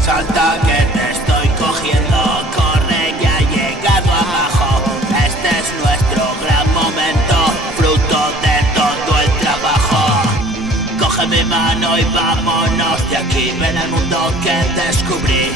Salta que te estoy cogiendo, corre que ha llegado abajo. Este es nuestro gran momento, fruto de todo el trabajo. Coge mi mano y vámonos de aquí. Ven al mundo que descubrí,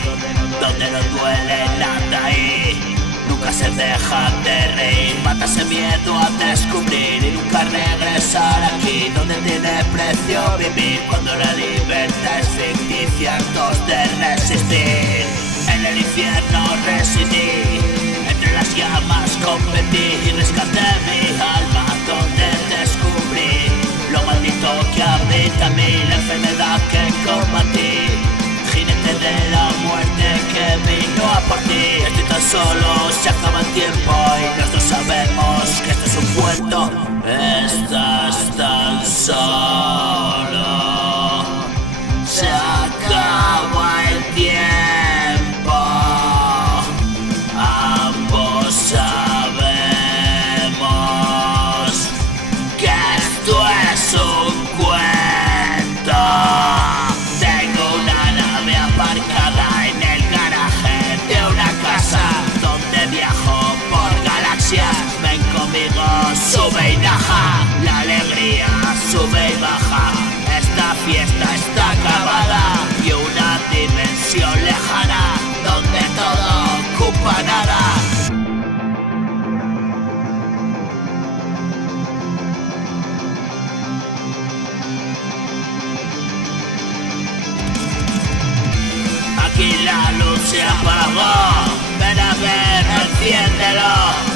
donde no duele nada y nunca se deja de reír. Mata ese miedo a descubrir y nunca regresar aquí, donde tiene precio vivir. Cuando la libertad es ficticia, hartos de resistir. En el infierno residí, entre las llamas competí y rescaté mi alma, donde descubrí lo maldito que habita en mí, la enfermedad que combatí, jinete de la muerte que vino a partir. Estoy tan solo, se acaba el tiempo y nosotros sabemos que esto es un cuento. Estás tan solo, se acaba el tiempo. Ambos sabemos que esto es un cuento. Tengo una nave aparcada en el garaje de una casa donde viajo por galaxias. Ven conmigo, sube y baja, la alegría sube y baja. Esta fiesta está acabada y una dimensión lejana donde todo ocupa nada. Aquí la luz se apagó, ven a ver, enciéndelo.